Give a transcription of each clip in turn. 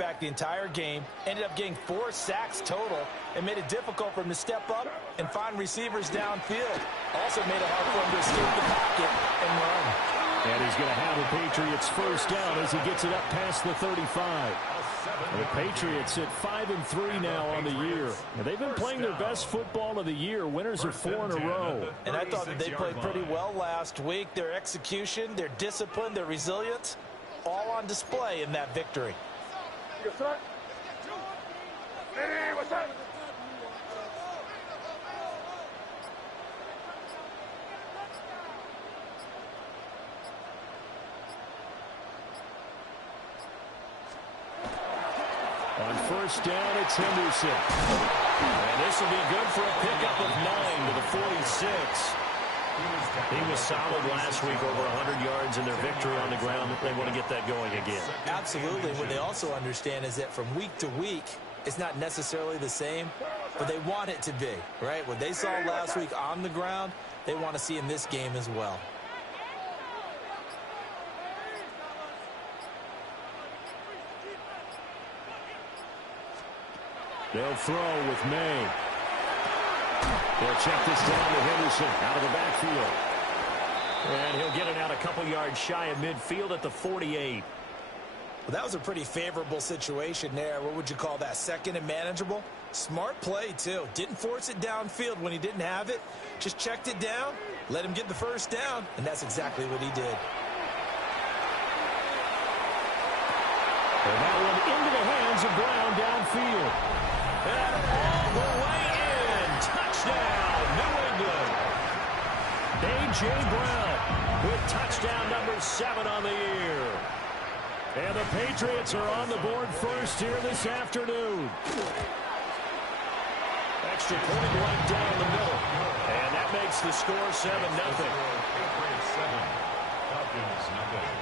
quarterback the entire game, ended up getting 4 sacks total, and made it difficult for him to step up and find receivers downfield. Also made it hard for him to escape the pocket and run. And he's going to have the Patriots first down as he gets it up past the 35. The Patriots at 5-3 now on the year. And they've been playing their best football of the year. Winners of 4 in a row. And I thought that they played pretty well last week. Their execution, their discipline, their resilience, all on display in that victory. Yes, sir. Hey, what's up? On first down, it's Henderson. And this will be good for a pickup of 9 to the 46. He was solid last week, over 100 yards in their victory on the ground. They want to get that going again. Absolutely. What they also understand is that from week to week, it's not necessarily the same, but they want it to be, right? What they saw last week on the ground, they want to see in this game as well. They'll throw with May. They'll check this down to Henderson out of the backfield. And he'll get it out a couple yards shy of midfield at the 48. Well, that was a pretty favorable situation there. What would you call that? Second and manageable? Smart play, too. Didn't force it downfield when he didn't have it. Just checked it down, let him get the first down, and that's exactly what he did. And that one into the hands of Brown downfield. And all the way in. Touchdown, New England. A.J. Brown with touchdown number 7 on the year. And the Patriots are on the board first here this afternoon. Extra point right down the middle. And that makes the score 7-0. Patriots 7, Falcons nothing.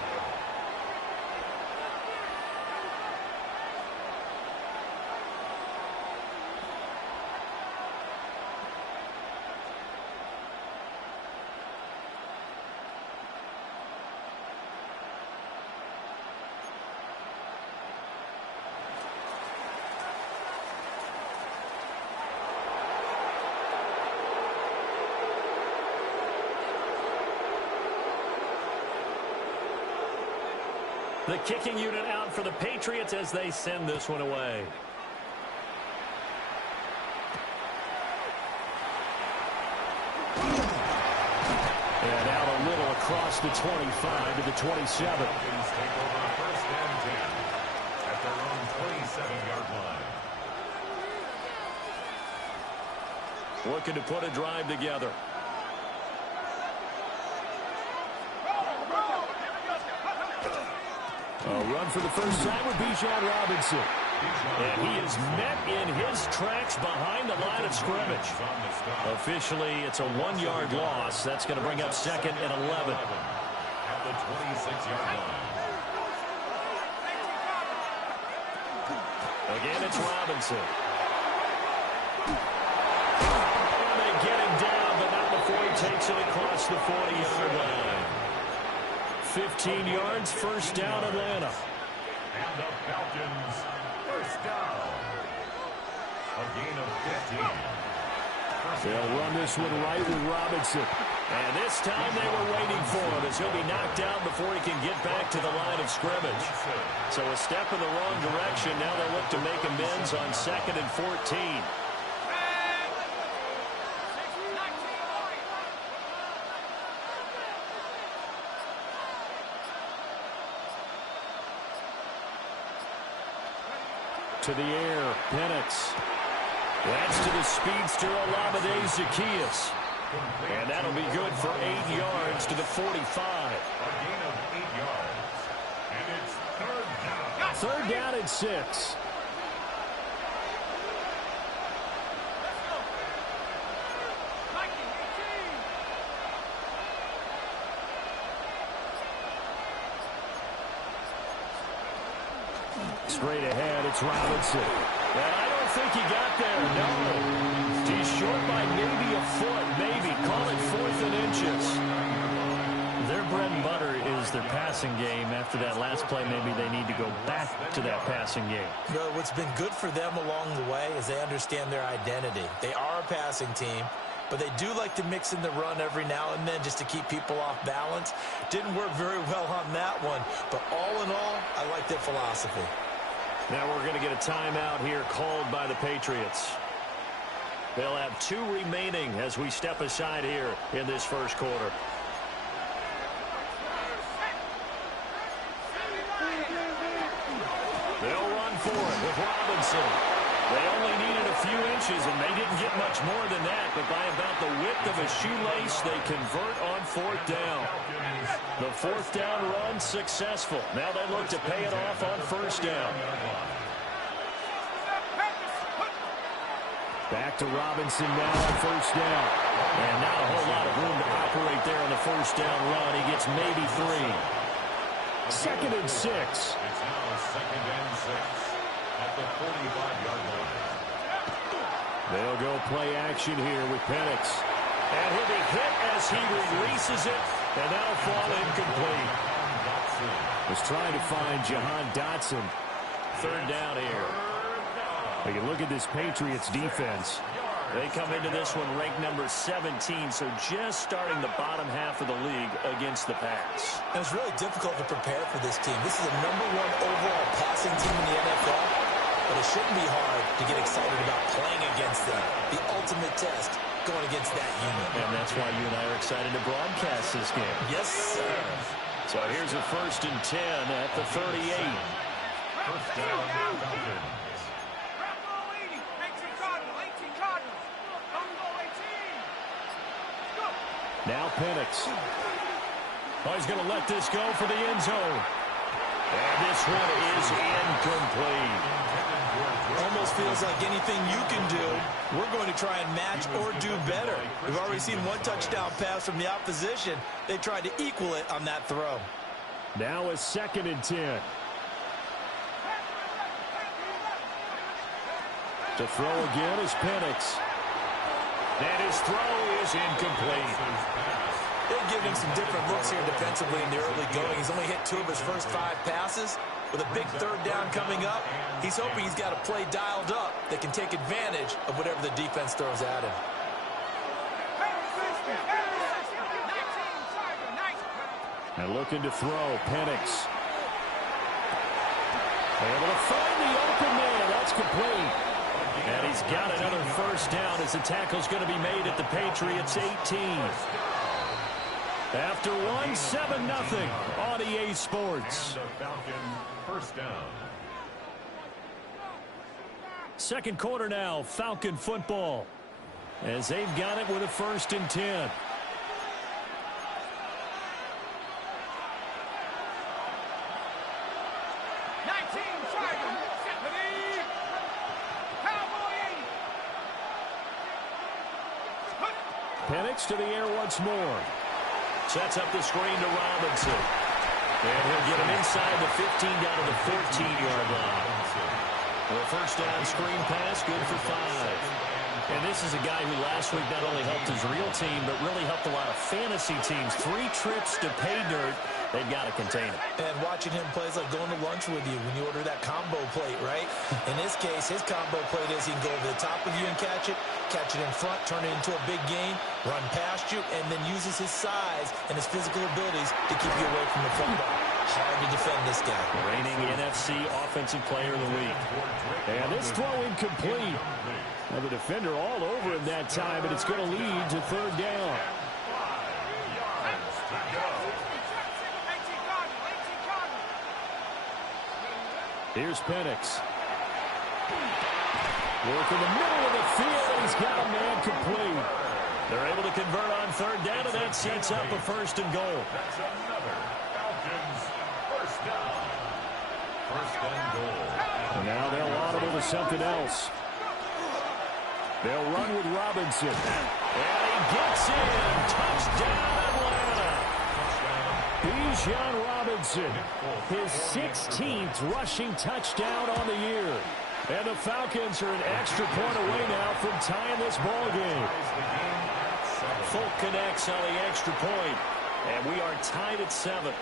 The kicking unit out for the Patriots as they send this one away. And out a little across the 25 to the 27. Falcons take over first and 10 at their own 27-yard line. Looking to put a drive together. A run for the first time with Bijan Robinson. And he is met in his tracks behind the line of scrimmage. Officially, it's a 1-yard loss. That's going to bring up second and 11. At the 26-yard line. Again, it's Robinson. And they get him down, but not before he takes it across the 40-yard line. 15 yards, first down, Atlanta. And the Falcons, first down. A gain of 15. They'll run this one right with Robinson. And this time they were waiting for him as he'll be knocked down before he can get back to the line of scrimmage. So a step in the wrong direction. Now they look to make amends on 2nd and 14. To the air, Penix. That's to the speedster, Olamide Zaccheaus. And that'll be good for 8 yards to the 45. A gain of 8 yards. And it's third down. Third down and 6. Straight ahead, it's Robinson. And I don't think he got there, no. He's short by maybe a foot, maybe. Call it 4th and inches. their bread and butter is their passing game. After that last play, maybe they need to go back to that passing game. Well, what's been good for them along the way is they understand their identity. They are a passing team, but they do like to mix in the run every now and then just to keep people off balance. Didn't work very well on that one, but all in all, I like their philosophy. Now we're going to get a timeout here called by the Patriots. They'll have 2 remaining as we step aside here in this first quarter. They'll run for it with Robinson. They only needed a few inches, and they didn't get much more than that, but by about the width of a shoelace, they convert on 4th down. The 4th down run successful. Now they look to pay it off on 1st down. Back to Robinson now on 1st down. And not a whole lot of room to operate there on the 1st down run. He gets maybe 3. 2nd and 6. It's now 2nd and 6 at the 45-yard line. They'll go play action here with Penix. And he'll be hit as he releases it, and that'll fall incomplete. Was trying to find Jahan Dotson. 3rd down here. But you look at this Patriots defense. They come into this one ranked number 17, so just starting the bottom half of the league against the pass. It was really difficult to prepare for this team. This is a #1 overall passing team in the NFL, but it shouldn't be hard to get excited about playing against them. The ultimate test going against that unit. And that's why you and I are excited to broadcast this game. Yes, sir. So here's a 1st and 10 at the 38. First down, Falcons. Now Penix. Oh, he's going to let this go for the end zone. And this one is incomplete. Almost feels like anything you can do, we're going to try and match or do better. We've already seen 1 touchdown pass from the opposition. They tried to equal it on that throw. Now a 2nd and 10. To throw again is Penix. And his throw is incomplete. They've given him some different looks here defensively in the early going. He's only hit 2 of his first 5 passes. With a big 3rd down coming up, he's hoping he's got a play dialed up that can take advantage of whatever the defense throws at him. And looking to throw, Penix. Able to find the open man. That's complete. And he's got another 1st down as the tackle's going to be made at the Patriots 18. After 1, 7-0 on EA Sports. And the Falcons, 1st down. 2nd quarter now, Falcon football. As they've got it with a 1st and 10. Penix to the air once more. Sets up the screen to Robinson. And he'll get him inside the 15 down to the 14-yard line. The 1st down screen pass, good for 5. And this is a guy who last week not only helped his real team, but really helped a lot of fantasy teams. 3 trips to pay dirt. They've got to contain him. And watching him play is like going to lunch with you when you order that combo plate, right? In this case, his combo plate is he can go over the top of you and catch it in front, turn it into a big gain, run past you, and then uses his size and his physical abilities to keep you away from the football. Hard to defend this guy. Reigning NFC Offensive Player of the Week. And this throw incomplete. Now the defender all over him that time, but it's going to lead to 3rd down. Here's Penix. Work in the middle of the field, and he's got a man complete. They're able to convert on 3rd down, and that sets up a 1st and goal. That's another Falcons 1st down. 1st and goal. And now they'll audible to something else. They'll run with Robinson. And he gets in. Touchdown, Atlanta. Bijan Robinson, his 16th rushing touchdown on the year. And the Falcons are an extra point away now from tying this ball game. Folk connects on the extra point. And we are tied at 7.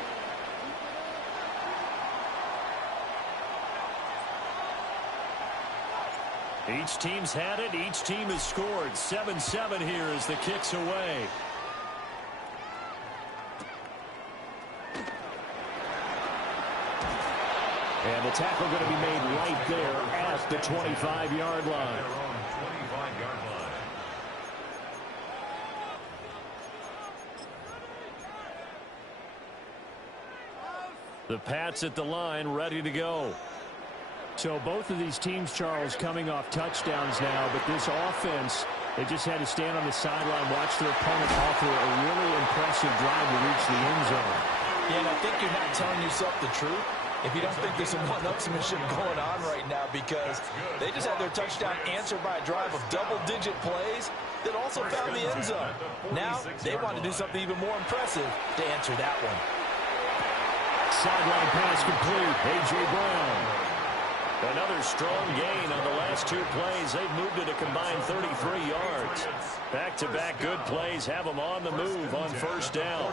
Each team's had it. Each team has scored. 7-7 here as the kick's away. And the tackle going to be made right there at the 25-yard line. The Pats at the line, ready to go. So both of these teams, Charles, coming off touchdowns now, but this offense, they just had to stand on the sideline, watch their opponent offer a really impressive drive to reach the end zone. Yeah, and I think you're not telling yourself the truth if you don't think there's some one-upsmanship going on right now, because they just had their touchdown answered by a drive of double-digit plays that also found the end zone. Now they want to do something even more impressive to answer that one. Sideline pass complete. A.J. Brown. Another strong gain on the last 2 plays. They've moved it a combined 33 yards. Back-to-back good plays have them on the move on first down.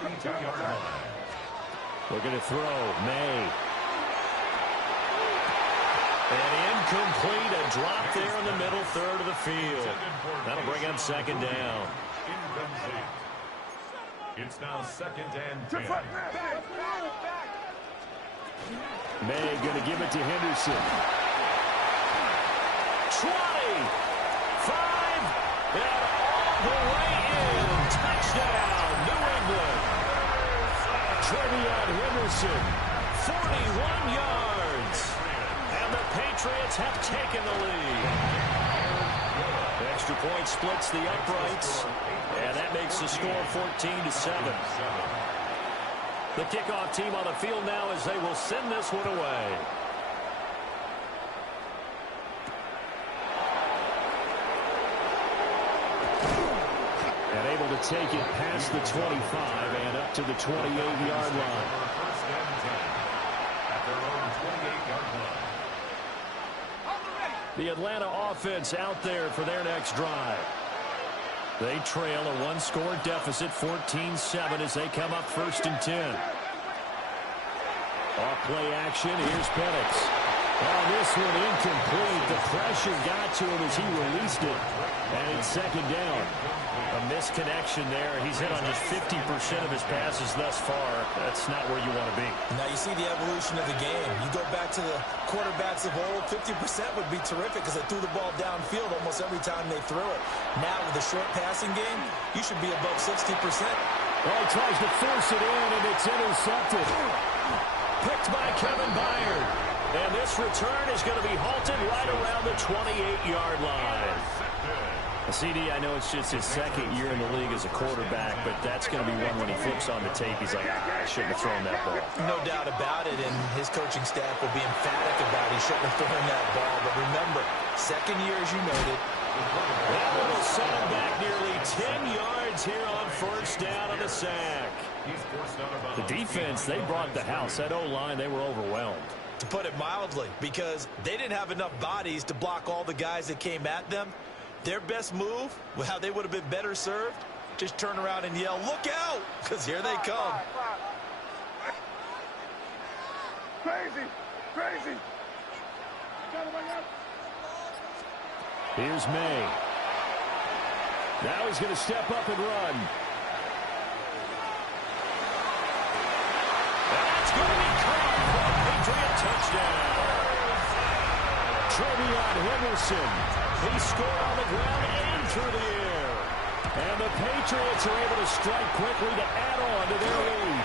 Looking to throw. May. And incomplete. A drop there in the middle third of the field. That'll bring up second down. It's now 2nd and 10. May going to give it to Henderson. 20, 5, and all the way in. Touchdown, New England. Trevion Henderson. 41 yards. And the Patriots have taken the lead. The extra point splits the uprights, and that makes the score 14-7. The kickoff team on the field now as they will send this one away. And able to take it past the 25 and up to the 28-yard line. First and 10 at their own 28-yard line. The Atlanta offense out there for their next drive. They trail a 1-score deficit, 14-7, as they come up 1st and 10. Off play action. Here's Penix. Oh, this one incomplete. The pressure got to him as he released it. And it's 2nd down. A misconnection there. He's hit on just 50% of his passes thus far. That's not where you want to be. Now you see the evolution of the game. You go back to the quarterbacks of old, 50% would be terrific because they threw the ball downfield almost every time they threw it. Now with the short passing game, you should be above 60%. Well, he tries to force it in, and it's intercepted. Picked by Kevin Byard. And this return is going to be halted right around the 28-yard line. CD, I know it's just his 2nd year in the league as a quarterback, but that's going to be one when he flips on the tape. He's like, I shouldn't have thrown that ball. No doubt about it, and his coaching staff will be emphatic about he shouldn't have thrown that ball. But remember, 2nd year, as you noted. That one will set him back nearly 10 yards here on first down on the sack. The defense, they brought the house. That O-line, they were overwhelmed. To put it mildly, because they didn't have enough bodies to block all the guys that came at them. Their best move, how they would have been better served, just turn around and yell, look out, because here they come. Crazy, crazy. Here's May. Now he's going to step up and run. That's going to be caught for a Patriot touchdown. Trevion Henderson. He scored on the ground and through the air. And the Patriots are able to strike quickly to add on to their lead.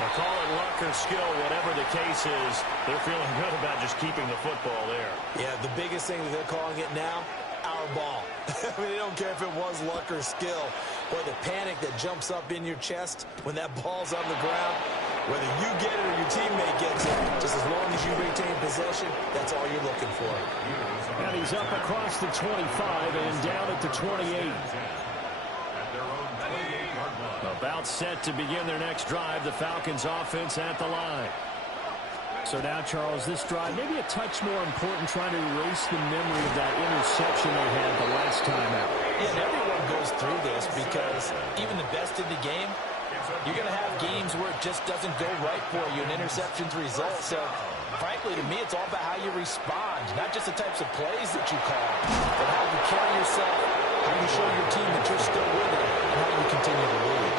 I'll call it luck or skill, whatever the case is. They're feeling good about just keeping the football there. Yeah, the biggest thing that they're calling it now, our ball. I mean, they don't care if it was luck or skill. Or the panic that jumps up in your chest when that ball's on the ground. Whether you get it or your teammate gets it, just as long as you retain possession, that's all you're looking for. And he's up across the 25 and down at the 28. About set to begin their next drive. The Falcons offense at the line. So now, Charles, this drive maybe a touch more important, trying to erase the memory of that interception they had the last time out. Yeah, and everyone goes through this because even the best in the game, You're going to have games where it just doesn't go right for you, and interceptions result. So, frankly, to me, it's all about how you respond, not just the types of plays that you call, but how you carry yourself, how you show your team that you're still with it, and how you continue to lead.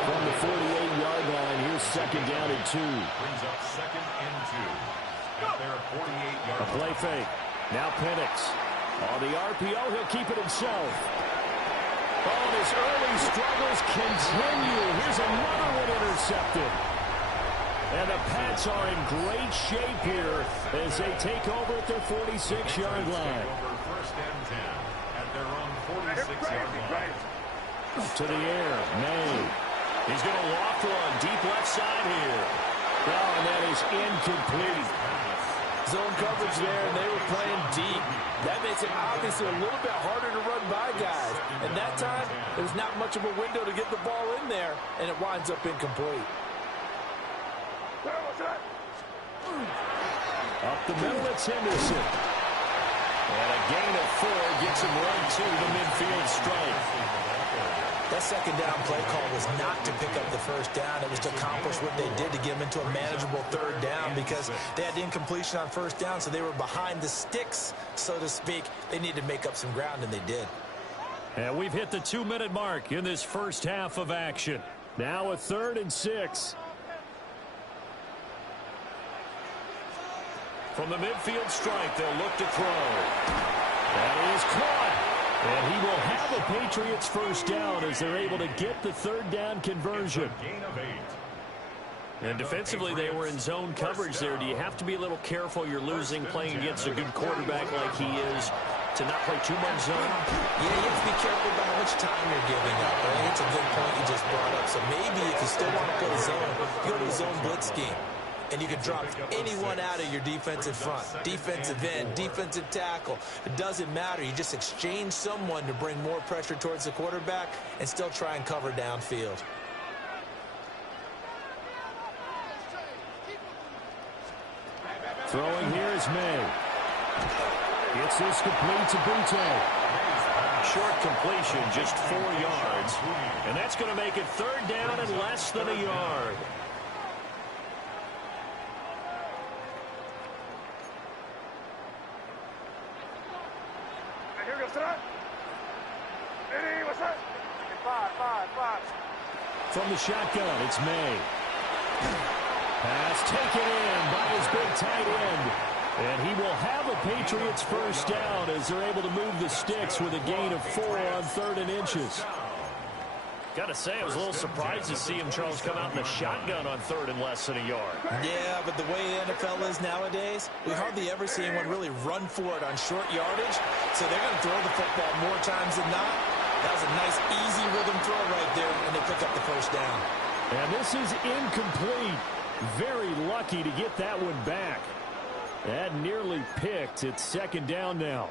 From the 48-yard line, here's second down and 2. Brings up second and 2. At their 48-yard A play fake. Now Penix. On the RPO, he'll keep it himself. Oh, and his early struggles continue. Here's another one intercepted. And the Pats are in great shape here as they take over at their 46-yard line. First and 10 at their own 46-yard line. To the air, May. He's going to loft one deep left side here. Oh, and that is incomplete. Zone coverage there, and they were playing deep. That makes it obviously a little bit harder to run by guys. And that time, there's not much of a window to get the ball in there, and it winds up incomplete. Up the middle, it's Henderson. And a gain of 4 gets him right to the midfield stripe. That second down play call was not to pick up the first down. It was to accomplish what they did to get them into a manageable third down because they had incompletion on first down, so they were behind the sticks, so to speak. They needed to make up some ground, and they did. And we've hit the 2-minute mark in this first half of action. Now a 3rd and 6. From the midfield stripe, they'll look to throw. That is caught. And he will have a Patriots first down as they're able to get the third down conversion. Gain of 8. And defensively, they were in zone coverage there. Do you have to be a little careful you're losing playing against a good quarterback like he is to not play too much zone? Yeah, you have to be careful about how much time you're giving up. I think it's a good point you just brought up. So maybe if you still want to play zone, you go to a zone blitz scheme. And you can drop anyone out of your defensive front, defensive end, defensive tackle. It doesn't matter. You just exchange someone to bring more pressure towards the quarterback and still try and cover downfield. Throwing here is May. Gets this complete to Butte. Short completion, just 4 yards. And that's going to make it third down and less than a yard. From the shotgun, it's May. Pass taken in by his big tight end. And he will have a Patriots first down as they're able to move the sticks with a gain of 4 on 3rd and inches. Got to say, I was a little surprised to see him, Charles, come out in the shotgun on 3rd and less than a yard. Yeah, but the way the NFL is nowadays, we hardly ever see anyone really run for it on short yardage. So they're going to throw the football more times than not. That was a nice, easy rhythm throw right there, and they pick up the first down. And this is incomplete. Very lucky to get that one back. That nearly picked. It's second down now.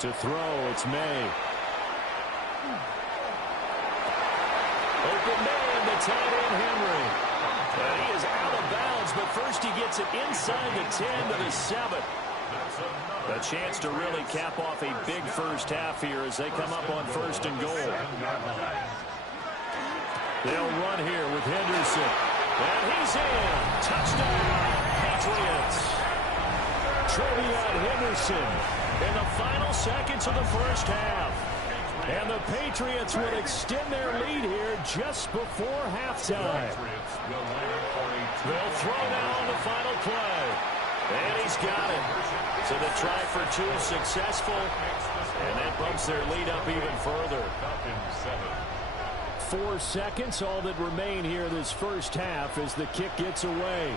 To throw, it's May. Open man, the tight end, Henry. And he is out of bounds, but first he gets it inside the 10 to the 7. A chance to really cap off a big first half here as they come up on 1st and goal. They'll run here with Henderson. And he's in. Touchdown, Patriots. Trevion Henderson. In the final seconds of the first half. And the Patriots will extend their lead here just before halftime. They'll throw now on the final play. And he's got it. So the try for 2 successful. And that bumps their lead up even further. 4 seconds, all that remain here this first half as the kick gets away.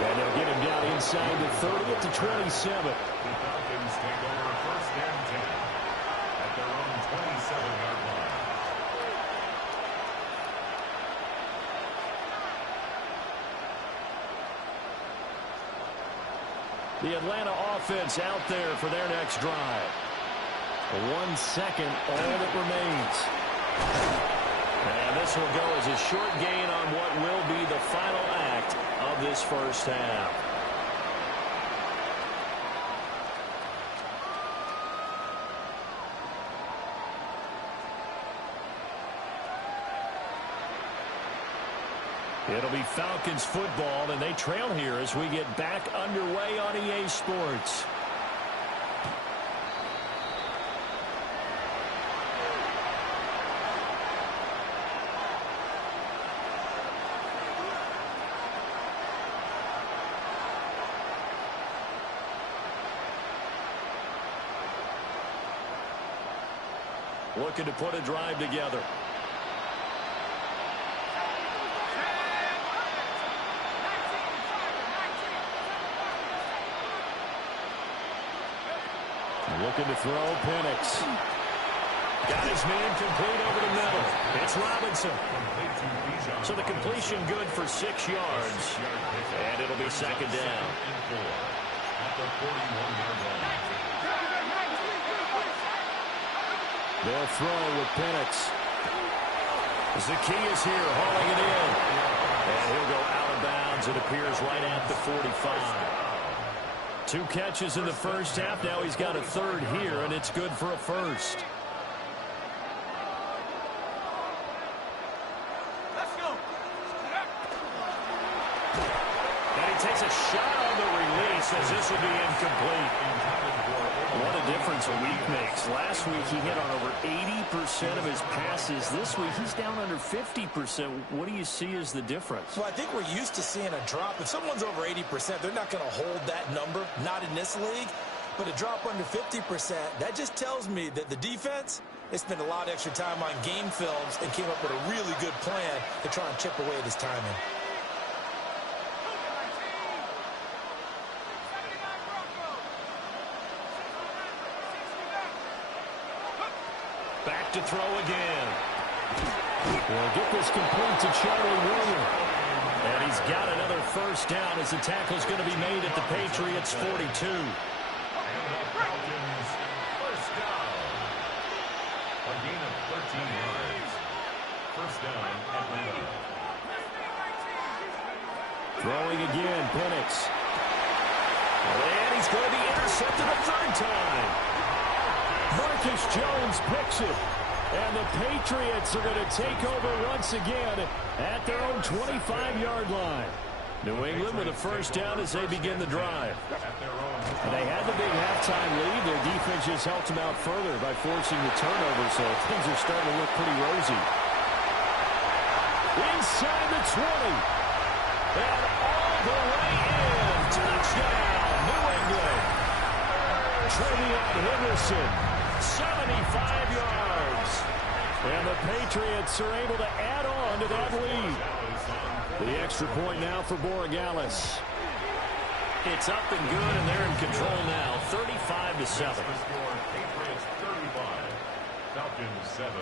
And they'll get him down inside the 30 to 27. The Falcons take over 1st and 10 at their own 27-yard line. The Atlanta offense out there for their next drive. 1 second, all that remains. And this will go as a short gain on what will be the final act of this first half. It'll be Falcons football, and they trail here as we get back underway on EA Sports. Looking to put a drive together. Looking to throw, Penix. Got his man complete over the middle. It's Robinson. So the completion good for 6 yards. And it'll be second down. They'll throw with Penix. Zacchaeus here hauling it in. And he'll go out of bounds. It appears right at the 45. 2 catches in the first half. Now he's got a third here, and it's good for a first. Let's go. And he takes a shot on the release as this will be incomplete. What a difference a week makes. Last week he hit on over 80% of his passes. This week he's down under 50%. What do you see as the difference? Well, I think we're used to seeing a drop. If someone's over 80%, they're not going to hold that number, not in this league. But a drop under 50%, that just tells me that the defense, they spent a lot of extra time on game films and came up with a really good plan to try and chip away at his timing. Back to throw again. We'll get this complete to Charlie Williams. And he's got another first down as the tackle's going to be made at the Patriots' 42. And the Falcons first down. A gain of 13 yards. First down, Atlanta. Throwing again, Penix. And he's going to be intercepted a third time. Marcus Jones picks it. And the Patriots are going to take over once again at their own 25-yard line. New England with a first down as they begin the drive. And they had the big halftime lead. Their defense just helped them out further by forcing the turnover, so things are starting to look pretty rosy. Inside the 20. And all the way in. Touchdown, New England. Trevion Henderson. 75 yards. And the Patriots are able to add on to that lead. The extra point now for Borregales. It's up and good, and they're in control now, 35-7. Patriots 35, Falcons 7.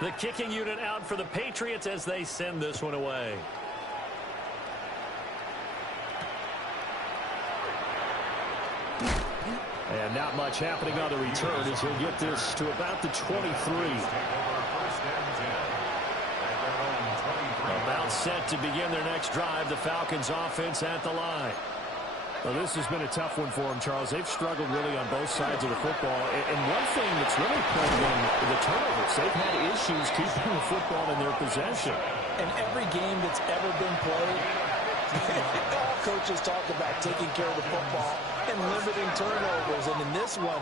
The kicking unit out for the Patriots as they send this one away. And not much happening on the return as he'll get this to about the 23. About set to begin their next drive, the Falcons offense at the line. Well, this has been a tough one for them, Charles. They've struggled really on both sides of the football. And one thing that's really plagued them, the turnovers. They've had issues keeping the football in their possession. In every game that's ever been played, all coaches talk about taking care of the football and limiting turnovers. And in this one,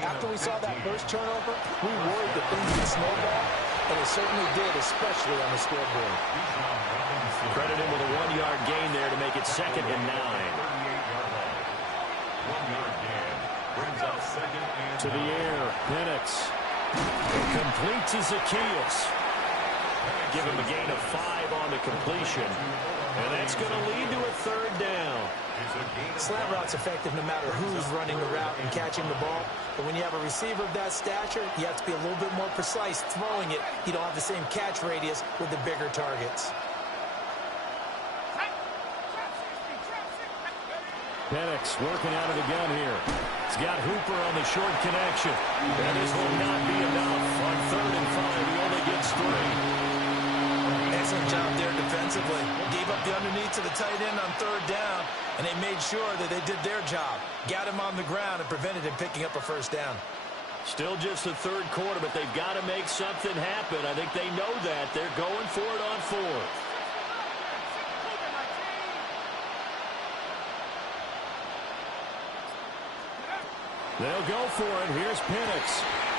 after we saw that first turnover, we worried that things would snowball, and it certainly did, especially on the scoreboard. Credit him with a 1-yard gain there to make it 2nd and 9. 1-yard gain brings up 2nd and to the air, Penix. Complete to Zacchaeus. Give him a gain of 5 on the completion. And that's going to lead to a 3rd down. Slant route's effective no matter who's running the route and catching the ball. But when you have a receiver of that stature, you have to be a little bit more precise throwing it. You don't have the same catch radius with the bigger targets. Penix working out of the gun here. He's got Hooper on the short connection. And this will not be enough. On 3rd and 5, he only gets 3. Excellent job there defensively. Gave up the underneath to the tight end on 3rd down, and they made sure that they did their job. Got him on the ground and prevented him picking up a 1st down. Still just the 3rd quarter, but they've got to make something happen. I think they know that. They're going for it on 4th. They'll go for it. Here's Penix.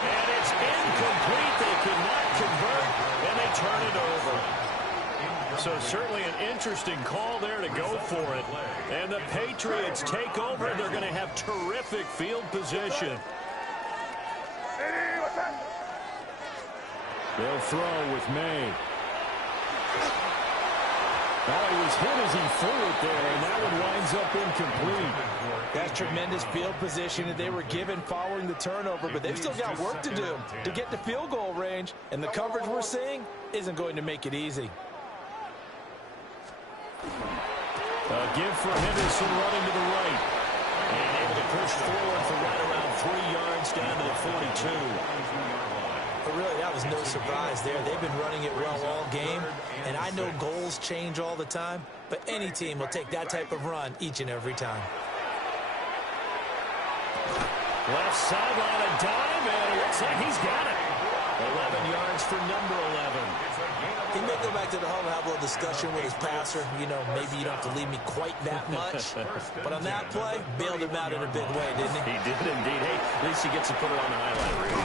And it's incomplete. They could not convert, and they turn it over. So certainly an interesting call there to go for it. And the Patriots take over. They're going to have terrific field position. They'll throw with May. Oh, he was hit as he threw it there, and that one winds up incomplete. That's tremendous field position that they were given following the turnover, but they've still got work to do to get to field goal range, and the coverage we're seeing isn't going to make it easy. A give for Henderson running to the right. And able to push forward for right around 3 yards down to the 42. But really, that was no surprise there. They've been running it well all game, and I know goals change all the time, but any team will take that type of run each and every time. Left sideline, a dime, and it looks like he's got it. 11 yards for number 11. He may go back to the home and have a little discussion with his passer. You know, maybe you don't have to leave me quite that much. But on that play, bailed him out in a big way, didn't he? He did indeed. Hey, at least he gets to put it on the highlight reel.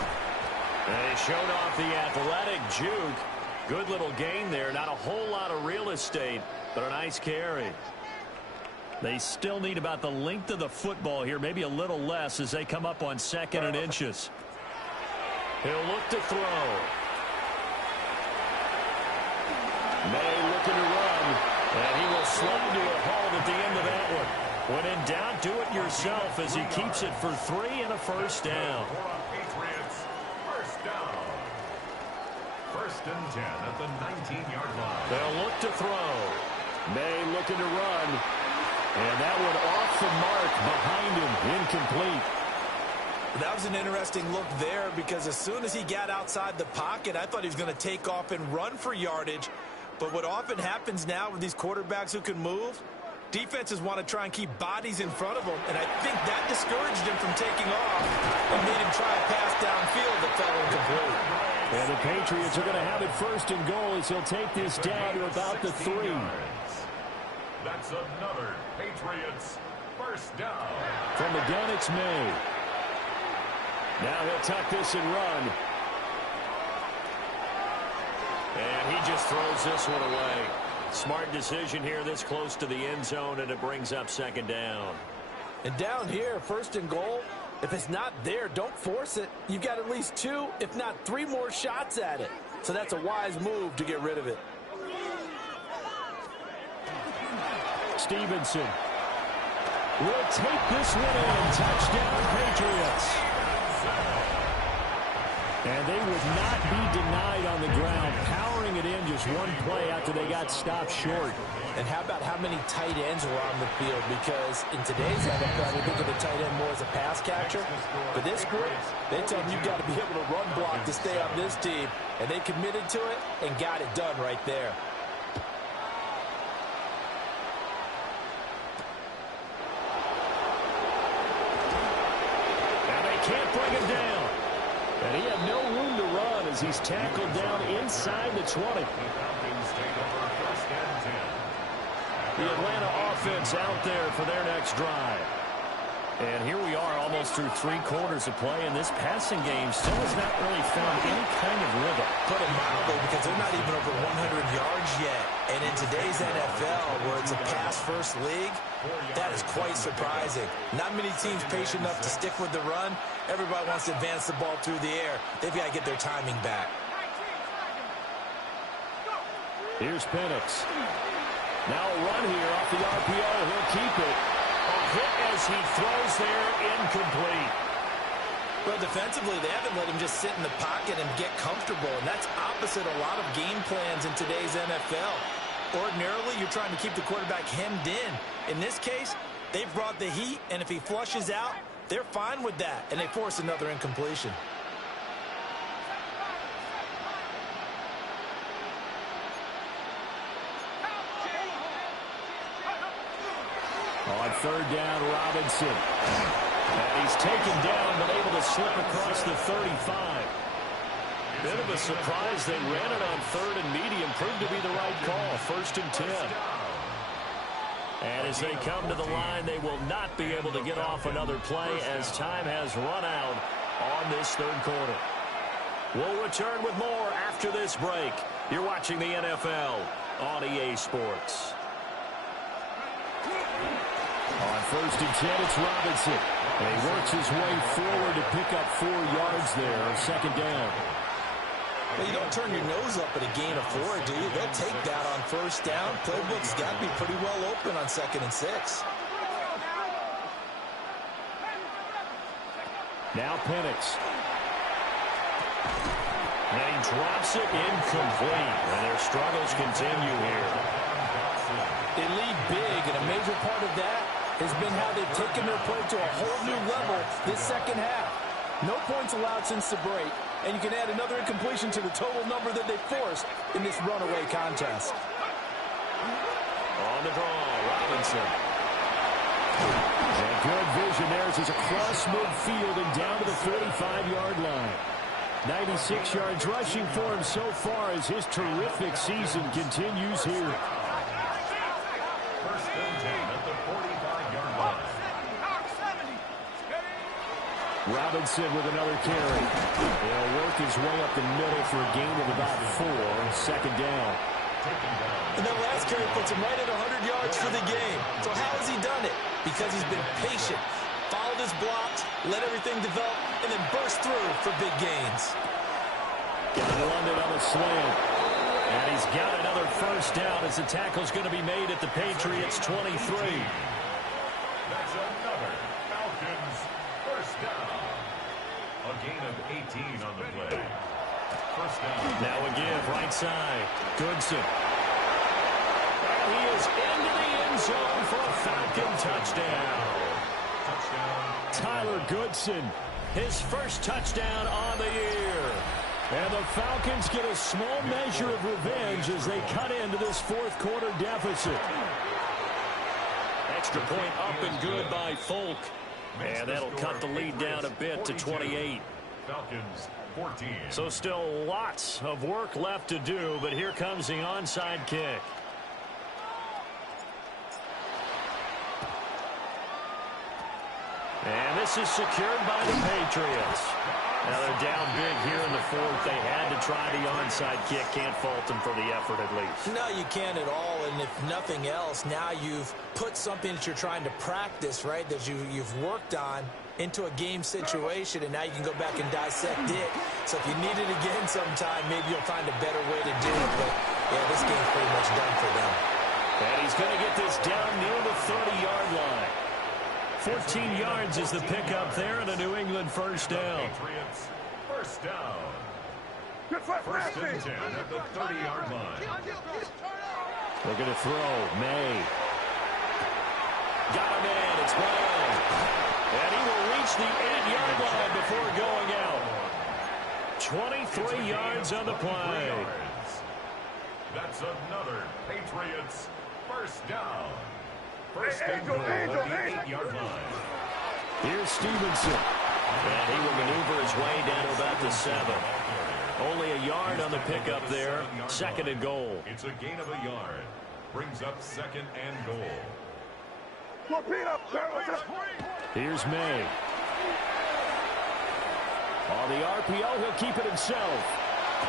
They showed off the athletic juke. Good little gain there. Not a whole lot of real estate, but a nice carry. They still need about the length of the football here, maybe a little less as they come up on 2nd and inches. He'll look to throw. May looking to run, and he will slide to a halt at the end of that one. When in doubt, do it yourself as he keeps it for 3 and a 1st down. Patriots, 1st down. 1st and 10 at the 19-yard line. They'll look to throw. May looking to run. And that one off the mark behind him, incomplete. That was an interesting look there because as soon as he got outside the pocket, I thought he was going to take off and run for yardage. But what often happens now with these quarterbacks who can move, defenses want to try and keep bodies in front of them, and I think that discouraged him from taking off and made him try a pass downfield that fell incomplete. And the Patriots are going to have it 1st and goal as he'll take this down to about the 3. That's another Patriots 1st down. From the gun, it's May. Now he'll tuck this and run. And he just throws this one away. Smart decision here this close to the end zone, and it brings up 2nd down. And down here, 1st and goal, if it's not there, don't force it. You've got at least 2, if not 3 more shots at it. So that's a wise move to get rid of it. Stevenson will take this one in. Touchdown, Patriots. And they would not be denied on the ground, powering it in just one play after they got stopped short. And how about how many tight ends were on the field? Because in today's NFL, we think of the tight end more as a pass catcher. But this group, they tell them you've got to be able to run block to stay on this team. And they committed to it and got it done right there. Can't bring him down. And he had no room to run as he's tackled down inside the 20. The Atlanta offense out there for their next drive. And here we are almost through 3 quarters of play, and this passing game still has not really found any kind of rhythm. Put it mildly, because they're not even over 100 yards yet. And in today's NFL, where it's a pass-first league, that is quite surprising. Not many teams patient enough to stick with the run. Everybody wants to advance the ball through the air. They've got to get their timing back. Here's Penix. Now a run here off the RPO. He'll keep it. A hit as he throws there, incomplete. Well, defensively, they haven't let him just sit in the pocket and get comfortable, and that's opposite a lot of game plans in today's NFL. Ordinarily, you're trying to keep the quarterback hemmed in. In this case, they've brought the heat, and if he flushes out, they're fine with that, and they force another incompletion. On third down, Robinson. And he's taken down, but able to slip across the 35. Bit of a surprise. They ran it on third and medium. Proved to be the right call. 1st and 10. And as they come to the line, they will not be able to get off another play as time has run out on this third quarter. We'll return with more after this break. You're watching the NFL on EA Sports. On 1st and 10, it's Robinson. And he works his way forward to pick up 4 yards there on 2nd down. Well, you don't turn your nose up at a gain of 4, do you? They'll take that on 1st down. Playbook's got to be pretty well open on 2nd and 6. Now Penix. And he drops it incomplete. And their struggles continue here. They lead big, and a major part of that has been how they've taken their play to a whole new level this second half. No points allowed since the break, and you can add another incompletion to the total number that they forced in this runaway contest. On the draw, Robinson. And good vision there as he's across midfield and down to the 45-yard line. 96 yards rushing for him so far as his terrific season continues here. 1st and 10 at the 45-yard line. Robinson with another carry. He'll work his way up the middle for a gain of about 4. 2nd down. And that last carry puts him right at 100 yards for the game. So how has he done it? Because he's been patient, followed his blocks, let everything develop, and then burst through for big gains. Got London on a slant. And he's got another 1st down as the tackle's going to be made at the Patriots' 23. That's another Falcons 1st down. A gain of 18 on the play. 1st down. Now a give, right side. Goodson. And he is into the end zone for a Falcon touchdown. Tyler Goodson, His 1st touchdown on the year. and the Falcons get a small measure of revenge as they cut into this 4th quarter deficit. Extra point up and good by Folk. And that'll cut the lead down a bit to 28. Falcons 14. So still lots of work left to do, but here comes the onside kick. And this is secured by the Patriots. Now they're down big here in the 4th. They had to try the onside kick. Can't fault them for the effort at least. No, you can't at all. And if nothing else, now you've put something that you're trying to practice, right, that you've worked on into a game situation, and now you can go back and dissect it. So if you need it again sometime, maybe you'll find a better way to do it. But, yeah, this game's pretty much done for them. And he's going to get this down near the 30-yard line. 14 yards is the pickup there, and a New England 1st down. Patriots 1st down. 1st and 10 at the 30-yard line. Looking to throw. May. Got him in. It's Brown. And he will reach the 8-yard line before going out. 23 yards on the play. That's another Patriots 1st down. 1st and goal at the 8-yard line. Here's Stevenson. And he will maneuver his way down to about the 7. Only a yard on the pickup there. 2nd and goal. It's a gain of a yard. Brings up 2nd and goal. Here's May. On the RPO, he'll keep it himself.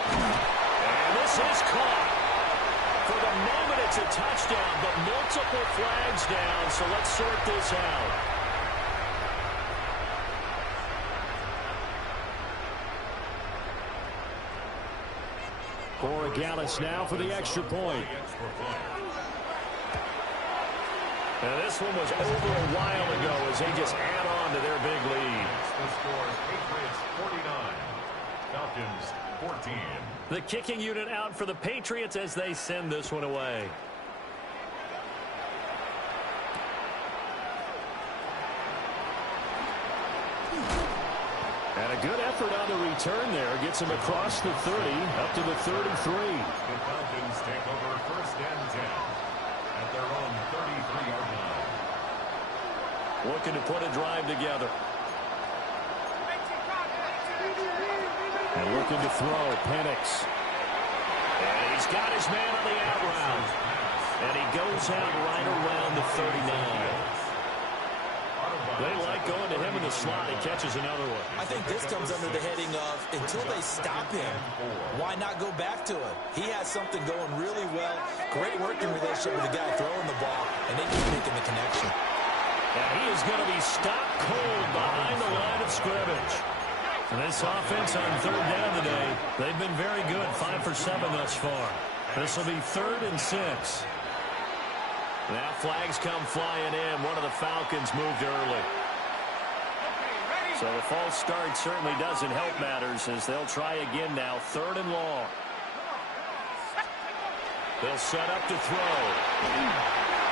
And this is caught. For the moment, it's a touchdown, but multiple flags down, so let's sort this out. Borregales now for the extra point. And this one was over a while ago as they just add on to their big lead. The score, Patriots The kicking unit out for the Patriots as they send this one away. And a good effort on the return there. Gets him across the 30, up to the 33. The Falcons take over 1st and 10 at their own 33-yard line. Looking to put a drive together. And looking to throw, Penix. And he's got his man on the out route. And he goes out right around the 39. They like going to him in the slot. He catches another one. I think this comes under the heading of, until they stop him, why not go back to it? He has something going really well. Great working relationship with the guy throwing the ball, and they keep making the connection. And he is going to be stopped cold behind the line of scrimmage. And this offense on 3rd down today, they've been very good, 5 for 7 thus far. This will be 3rd and 6. Now flags come flying in. One of the Falcons moved early. So the false start certainly doesn't help matters as they'll try again now. 3rd and long. They'll set up to throw.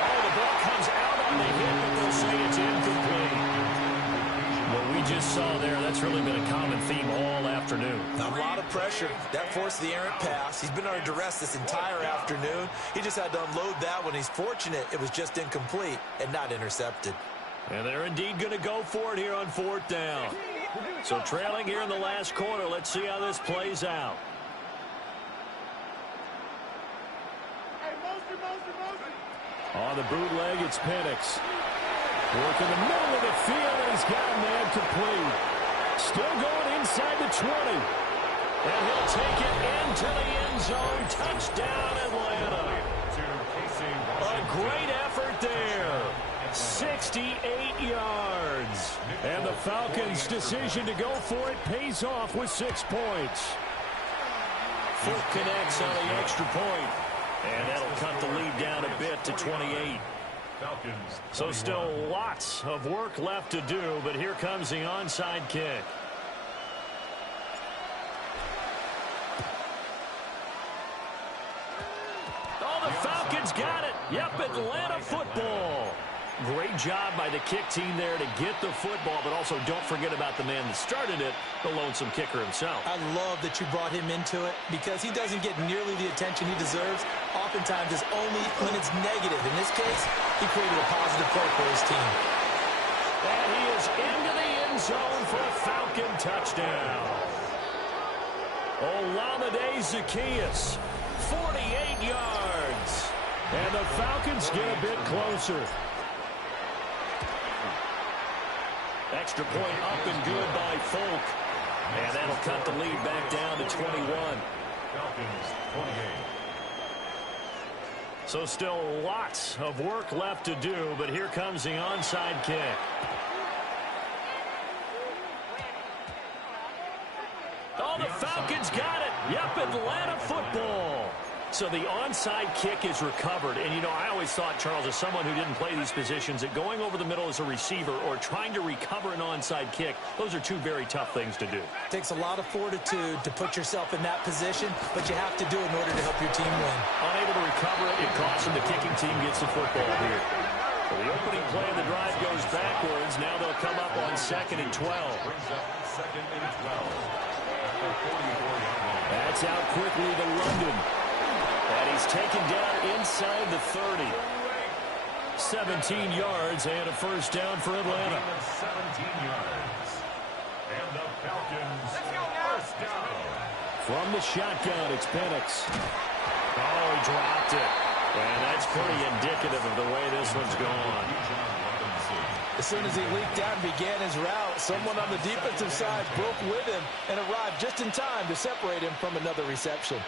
Oh, the ball comes out on the hit, but they'll say it's incomplete. What we just saw there, that's really been a common theme all afternoon. A lot of pressure. That forced the errant pass. He's been under duress this entire afternoon. He just had to unload that one. He's fortunate it was just incomplete and not intercepted. And they're indeed going to go for it here on 4th down. So trailing here in the last quarter. Let's see how this plays out. On the bootleg, it's Penix. Work in the middle of the field, and he's got a man complete. Still going inside the 20. And he'll take it into the end zone. Touchdown, Atlanta. A great effort there. 68 yards. And the Falcons' decision to go for it pays off with 6 points. Foot connects on the extra point. And that'll cut the lead down a bit to 28. So still lots of work left to do, but here comes the onside kick. Oh, the Falcons got it. Yep, Atlanta football. Great job by the kick team there to get the football, but also don't forget about the man that started it, the lonesome kicker himself. I love that you brought him into it because he doesn't get nearly the attention he deserves. Oftentimes it's only when it's negative. In this case, he created a positive play for his team. And he is into the end zone for a Falcon touchdown. Olamide Zaccheaus, 48 yards. And the Falcons get a bit closer. Extra point up and good by Folk. And that'll cut the lead back down to 21. Falcons 28. So still lots of work left to do, but here comes the onside kick. Oh, the Falcons got it. Yep, Atlanta football. So the onside kick is recovered. And, you know, I always thought, Charles, as someone who didn't play these positions, that going over the middle as a receiver or trying to recover an onside kick, those are two very tough things to do. It takes a lot of fortitude to put yourself in that position, but you have to do it in order to help your team win. Unable to recover it, it costs them. The kicking team gets the football here. So the opening play of the drive goes backwards. Now they'll come up on 2nd and 12. Brings up 2nd and 12. That's out quickly to London. And he's taken down inside the 30. 17 yards and a first down for Atlanta. 17 yards. And the Falcons first down. From the shotgun, it's Penix. Oh, he dropped it. And that's pretty indicative of the way this one's gone. As soon as he leaked out and began his route, someone on the defensive side broke with him and arrived just in time to separate him from another reception.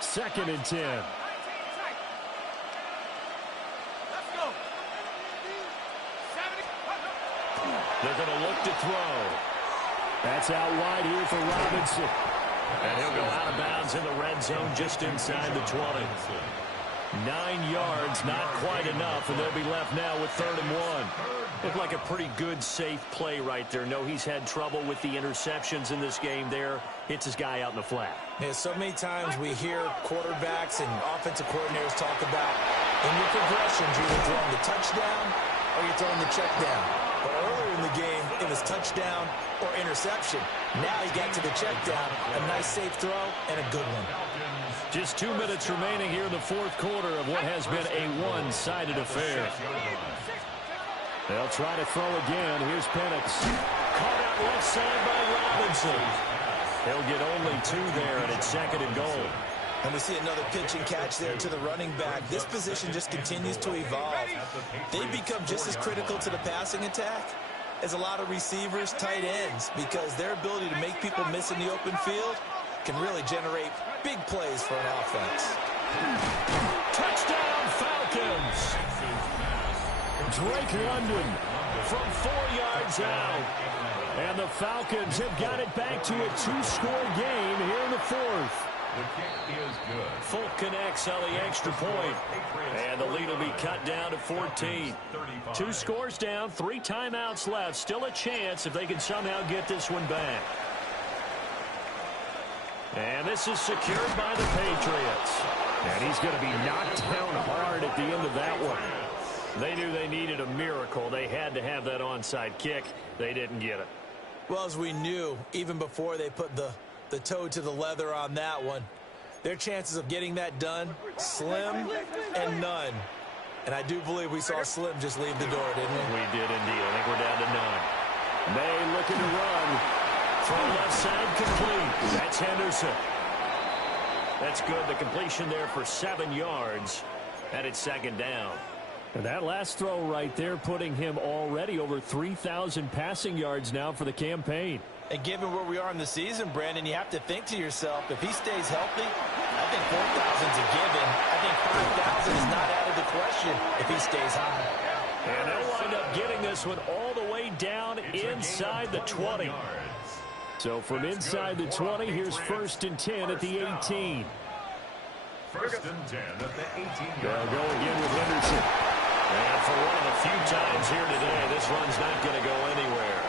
2nd and 10. They're going to look to throw. That's out wide here for Robinson. And he'll go out of bounds in the red zone just inside the 20. 9 yards, not quite enough, and they'll be left now with 3rd and 1. Looked like a pretty good, safe play right there. No, he's had trouble with the interceptions in this game there. Hits his guy out in the flat. Yeah, so many times we hear quarterbacks and offensive coordinators talk about in your progressions, you're either throwing the touchdown or you're throwing the check down. But earlier in the game, it was touchdown or interception. Now he got to the check down, a nice safe throw, and a good one. Just 2 minutes remaining here in the 4th quarter of what has been a one-sided affair. They'll try to throw again. Here's Penix. Caught out left side by Robinson. He'll get only 2 there, and it's 2nd and goal. And we see another pitch and catch there to the running back. This position just continues to evolve. They become just as critical to the passing attack as a lot of receivers, tight ends, because their ability to make people miss in the open field can really generate big plays for an offense. Touchdown, Falcons! Drake London from 4 yards out. And the Falcons have got it back to a 2-score game here in the 4th. The kick is good. Folk connects on the extra point. And the lead will be cut down to 14. 2 scores down, 3 timeouts left. Still a chance if they can somehow get this one back. And this is secured by the Patriots. And he's going to be knocked down hard at the end of that one. They knew they needed a miracle. They had to have that onside kick. They didn't get it. Well, as we knew, even before they put the toe to the leather on that one, their chances of getting that done, slim and none. And I do believe we saw Slim just leave the door, didn't we? We did indeed. I think we're down to 9. May looking to run. From left side, complete. That's Henderson. That's good. The completion there for 7 yards. And it's 2nd down. And that last throw right there putting him already over 3,000 passing yards now for the campaign. And given where we are in the season, Brandon, you have to think to yourself, if he stays healthy, I think 4,000's a given. I think 5,000 is not out of the question if he stays high. And they'll wind up getting this one all the way down inside the 20. So from inside the 20, here's 1st and 10 at the 18. 1st and 10 at the 18-yard They'll go again with Henderson. And for one of the few times here today, this run's not going to go anywhere.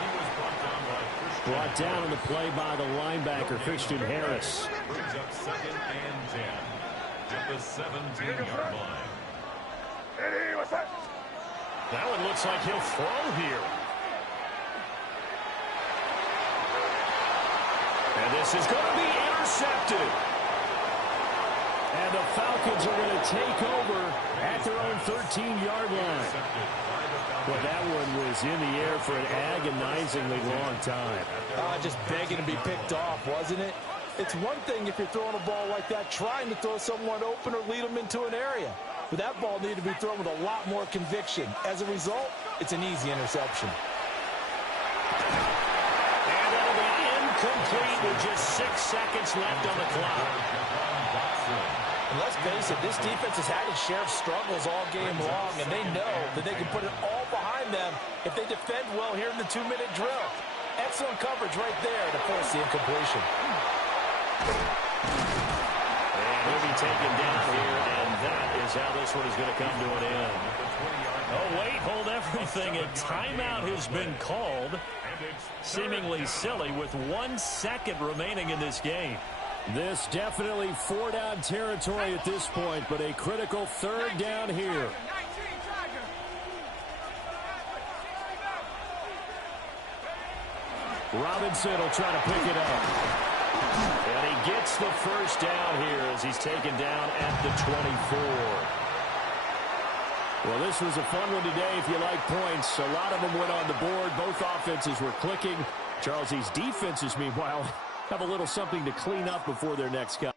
Brought down on the play by the linebacker, Christian Harris. Brings up 2nd and 10 at the 17-yard line. Eddie, what's that? That one looks like he'll throw here. And this is going to be intercepted. And the Falcons are going to take over at their own 13-yard line. Well, that one was in the air for an agonizingly long time. Just begging to be picked off, wasn't it? It's one thing if you're throwing a ball like that, trying to throw someone open or lead them into an area. But that ball needed to be thrown with a lot more conviction. As a result, it's an easy interception. And that'll be incomplete with just 6 seconds left on the clock. And let's face it, this defense has had its share of struggles all game long, and they know that they can put it all behind them if they defend well here in the 2-minute drill. Excellent coverage right there to force the incompletion. And he'll be taken down here, and that is how this one is going to come to an end. Oh, wait, hold everything. A timeout has been called. Seemingly silly with 1 second remaining in this game. This definitely 4-down territory at this point, but a critical 3rd down here. Robinson will try to pick it up. And he gets the 1st down here as he's taken down at the 24. Well, this was a fun one today if you like points. A lot of them went on the board. Both offenses were clicking. Charles, these defenses, meanwhile, have a little something to clean up before their next cut.